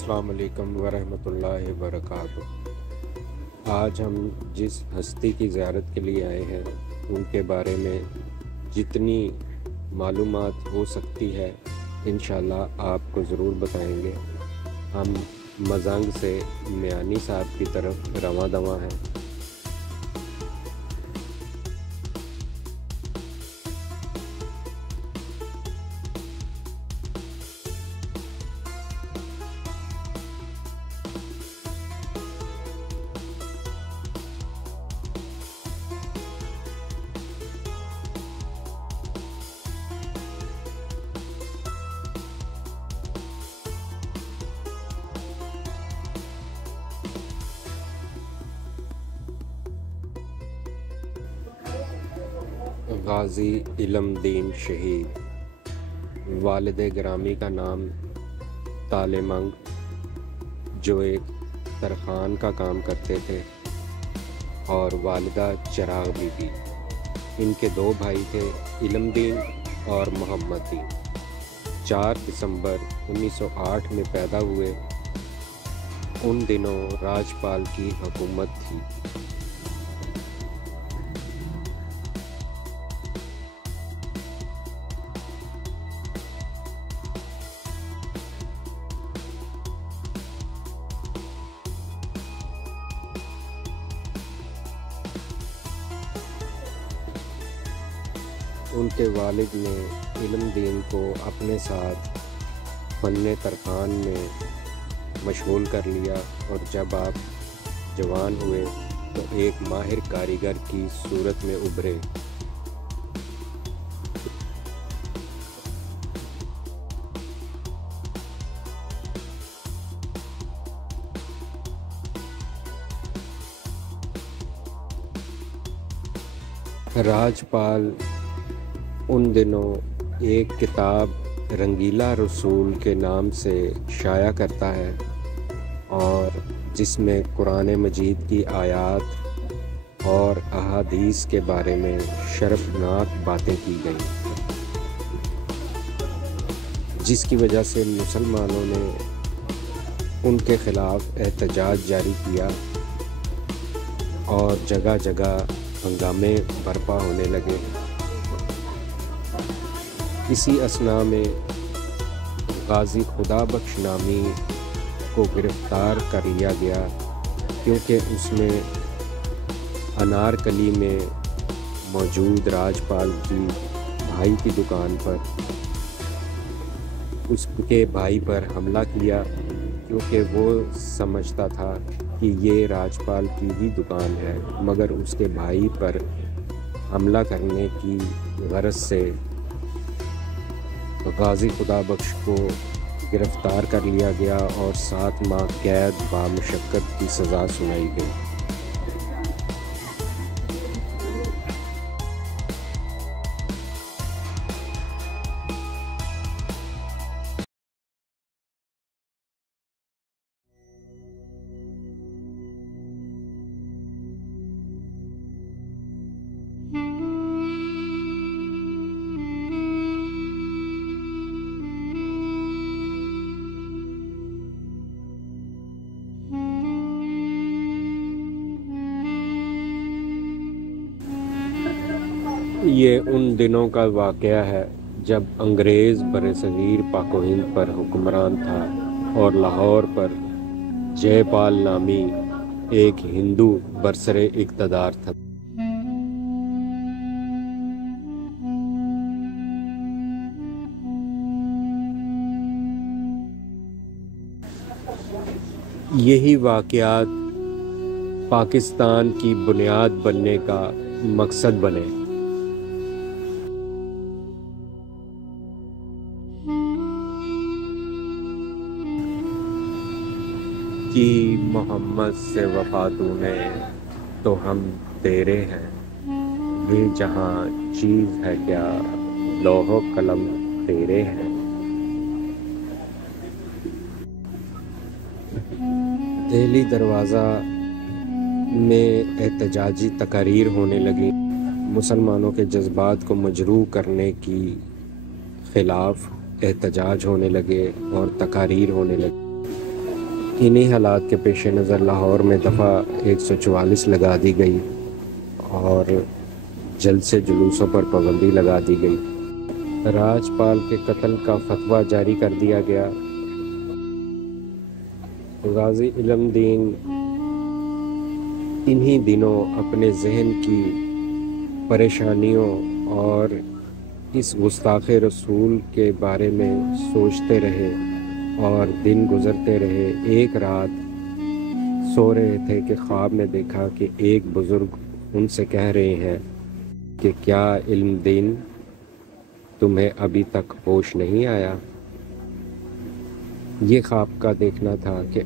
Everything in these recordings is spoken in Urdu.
السلام علیکم ورحمۃ اللہ وبرکاتہ۔ آج ہم جس ہستی کی زیارت کے لیے آئے ہیں ان کے بارے میں جتنی معلومات ہو سکتی ہے انشاءاللہ آپ کو ضرور بتائیں گے۔ ہم مزنگ سے میانی صاحب کی طرف رواں دواں ہیں۔ غازی علم دین شہید، والد گرامی کا نام تالمنگ جو ایک ترخان کا کام کرتے تھے اور والدہ چراغ بی بی۔ ان کے دو بھائی تھے، علم دین اور محمد دین۔ 4 دسمبر 1908 میں پیدا ہوئے۔ ان دنوں راجپال کی حکومت تھی۔ ان کے والد نے علم دین کو اپنے ساتھ فن ترخان میں مشغول کر لیا، اور جب آپ جوان ہوئے تو ایک ماہر کاریگر کی صورت میں ابھرے۔ راجپال ان دنوں ایک کتاب رنگیلا رسول کے نام سے شائع کرتا ہے، اور جس میں قرآن مجید کی آیات اور احادیث کے بارے میں شرفناک باتیں کی گئیں، جس کی وجہ سے مسلمانوں نے ان کے خلاف احتجاج جاری کیا اور جگہ جگہ ہنگامے برپا ہونے لگے۔ اسی اثناء میں غازی خدا بخش نامی کو گرفتار کر لیا گیا، کیونکہ اس نے انارکلی میں موجود راجپال کی بھائی کی دکان پر اس کے بھائی پر حملہ کیا، کیونکہ وہ سمجھتا تھا کہ یہ راجپال کی ہی دکان ہے، مگر اس کے بھائی پر حملہ کرنے کی غرض سے غازی خدا بخش کو گرفتار کر لیا گیا اور 7 ماہ قید بامشقت کی سزا سنائی گئی۔ یہ ان دنوں کا واقعہ ہے جب انگریز برصغیر پاک و ہند پر حکمران تھا اور لاہور پر جے پال نامی ایک ہندو برسر اقتدار تھا۔ یہی واقعات پاکستان کی بنیاد بننے کا مقصد بنے۔ کہ محمد سے وفا تو نے تو ہم تیرے ہیں، یہ جہاں چیز ہے کیا لوح و قلم تیرے ہیں۔ دہلی دروازہ میں احتجاجی تقاریر ہونے لگی۔ مسلمانوں کے جذبات کو مجروح کرنے کی خلاف احتجاج ہونے لگے اور تقاریر ہونے لگی۔ انہی حالات کے پیش نظر لاہور میں دفعہ 144 لگا دی گئی اور جلسے جلوسوں پر پابندی لگا دی گئی۔ راجپال کے قتل کا فتویٰ جاری کر دیا گیا۔ غازی علم دین انہی دنوں اپنے ذہن کی پریشانیوں اور اس گستاخ رسول کے بارے میں سوچتے رہے اور دن گزرتے رہے۔ ایک رات سو رہے تھے کہ خواب میں دیکھا کہ ایک بزرگ ان سے کہہ رہے ہیں کہ کیا علم دین تمہیں ابھی تک ہوش نہیں آیا؟ یہ خواب کا دیکھنا تھا کہ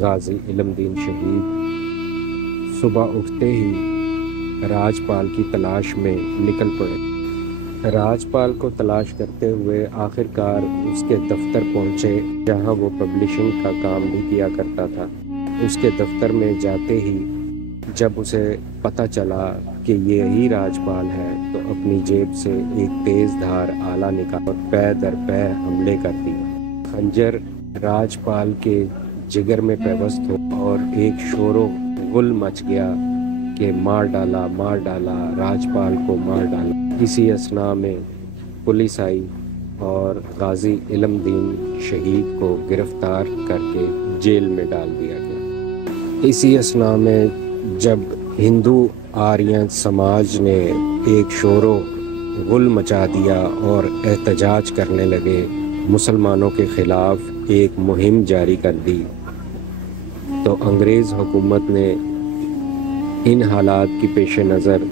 غازی علم دین شہید صبح اٹھتے ہی راجپال کی تلاش میں نکل پڑے۔ راجپال کو تلاش کرتے ہوئے آخرکار اس کے دفتر پہنچے، جہاں وہ پبلشنگ کا کام بھی کیا کرتا تھا۔ اس کے دفتر میں جاتے ہی جب اسے پتہ چلا کہ یہی راجپال ہے تو اپنی جیب سے ایک تیز دھار آلہ نکال اور پے در پے حملے کر دیا۔ خنجر راجپال کے جگر میں پیوست ہو اور ایک شور و غل مچ گیا کہ مار ڈالا، راجپال کو مار ڈالا۔ اسی اثناء میں پولیس آئی اور غازی علم دین شہید کو گرفتار کر کے جیل میں ڈال دیا گیا۔ اسی اثناء میں جب ہندو آرین سماج نے ایک شور و غل مچا دیا اور احتجاج کرنے لگے، مسلمانوں کے خلاف ایک مہم جاری کر دی، تو انگریز حکومت نے ان حالات کی پیش نظر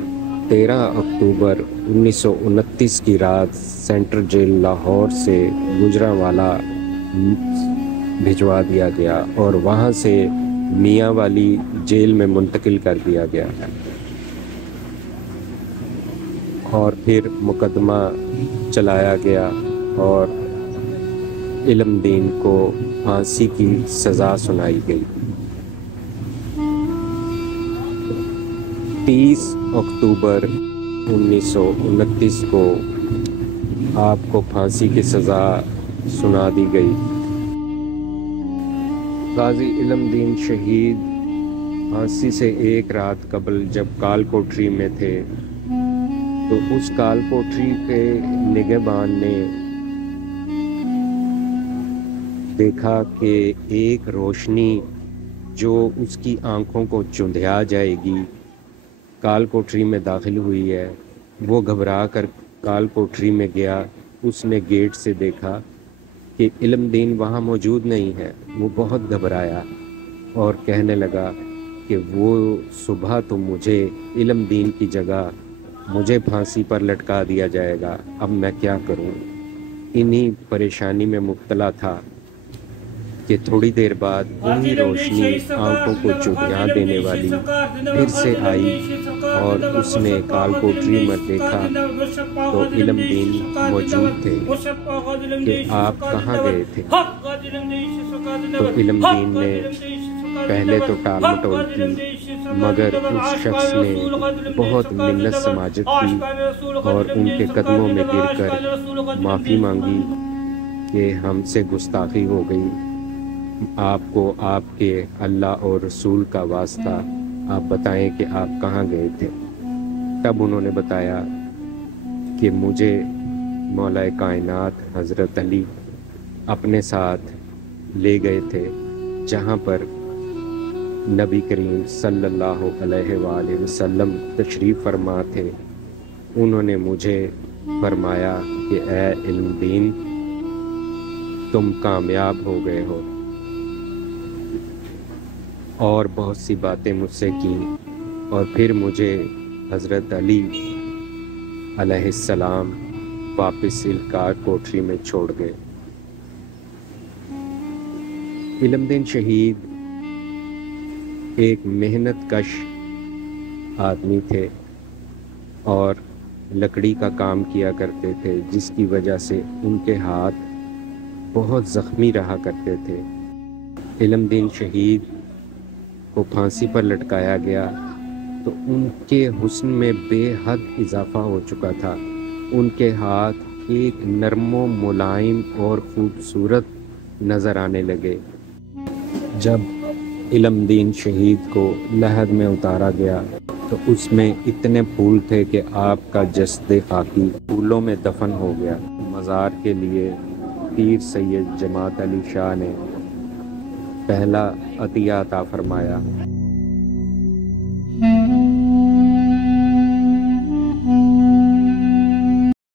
13 اکتوبر 1929 کی رات سینٹرل جیل لاہور سے گجرانوالہ بھجوا دیا گیا اور وہاں سے میاں والی جیل میں منتقل کر دیا گیا اور پھر مقدمہ چلایا گیا اور علم دین کو پھانسی کی سزا سنائی گئی۔ 30 اکتوبر 1929 کو آپ کو پھانسی کی سزا سنا دی گئی۔ غازی علم دین شہید پھانسی سے ایک رات قبل جب کال کوٹری میں تھے تو اس کال کوٹری کے نگہبان نے دیکھا کہ ایک روشنی جو اس کی آنکھوں کو چندھیا جائے گی کال کوٹری میں داخل ہوئی ہے۔ وہ گھبرا کر کال کوٹری میں گیا۔ اس نے گیٹ سے دیکھا کہ علم دین وہاں موجود نہیں ہے۔ وہ بہت گھبرایا اور کہنے لگا کہ وہ صبح تو مجھے علم دین کی جگہ مجھے پھانسی پر لٹکا دیا جائے گا، اب میں کیا کروں؟ انہی پریشانی میں مبتلا تھا کہ تھوڑی دیر بعد وہی روشنی آنکھوں کو چوبیاں دینے والی پھر سے آئی اور اس نے کال کوٹری میں دیکھا تو علم دین موجود تھے کہ آپ کہاں گئے تھے؟ تو علم دین نے پہلے تو ٹال مٹول کی، مگر اس شخص نے بہت منت سماجت کی اور ان کے قدموں میں گر کر معافی مانگی کہ ہم سے گستاخی ہو گئی، آپ کو آپ کے اللہ اور رسول کا واسطہ آپ بتائیں کہ آپ کہاں گئے تھے۔ تب انہوں نے بتایا کہ مجھے مولا کائنات حضرت علی اپنے ساتھ لے گئے تھے، جہاں پر نبی کریم صلی اللہ علیہ وآلہ وسلم تشریف فرما تھے۔ انہوں نے مجھے فرمایا کہ اے علم دین تم کامیاب ہو گئے ہو، اور بہت سی باتیں مجھ سے کی، اور پھر مجھے حضرت علی علیہ السلام واپس کال کوٹری میں چھوڑ گئے۔ علم دین شہید ایک محنت کش آدمی تھے اور لکڑی کا کام کیا کرتے تھے، جس کی وجہ سے ان کے ہاتھ بہت زخمی رہا کرتے تھے۔ علم دین شہید کو پھانسی پر لٹکایا گیا تو ان کے حسن میں بے حد اضافہ ہو چکا تھا۔ ان کے ہاتھ ایک نرم و ملائم اور خوبصورت نظر آنے لگے۔ جب علم دین شہید کو لحد میں اتارا گیا تو اس میں اتنے پھول تھے کہ آپ کا جسد خاکی پھولوں میں دفن ہو گیا۔ مزار کے لیے پیر سید جماعت علی شاہ نے پہلا عطیہ عطا فرمایا۔